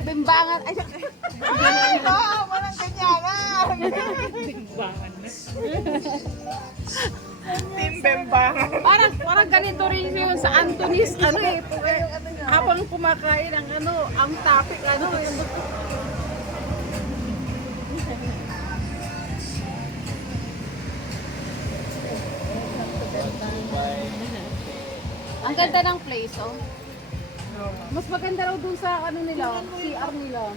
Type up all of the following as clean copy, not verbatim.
Bimbangan. Ay, no, walang ganyan. Bimbangan na. Team Bembangan. Parang ganito rin yun sa Antonis, habang kumakain ang topic, Ang ganda ng place, oh. Mas maganda raw dun sa nila, CR nila.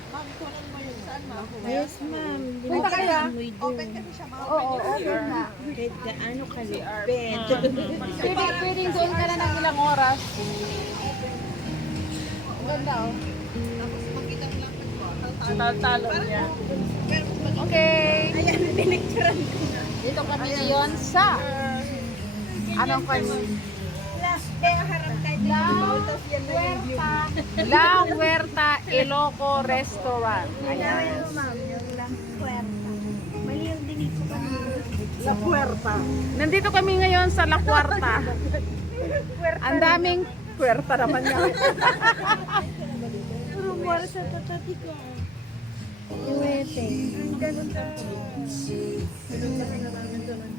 Yes, ma'am. Punta kaya? Open kasi siya, mga Oo, open na. Kahit gaano kalupit. Pwedeng doon ka na ng ilang oras. Ang ganda, oh. Tapos makita mo lang ko. Talo niya. Pero mas maganda. Okay. Ayan, pinicturean ko na. Dito kami ngayon sa anong kanya? Harap tayo dito. Tapos yan na yung view. La Huerta Iloco Restaurant. Ayan. Ma'am, yung lang puwerta. Mali yung dinig ko pa. La Puerta. Nandito kami ngayon sa La Huerta. Ang daming puwerta naman nga. Rumor sa tatati ko. Iwete. Ang ganun ka.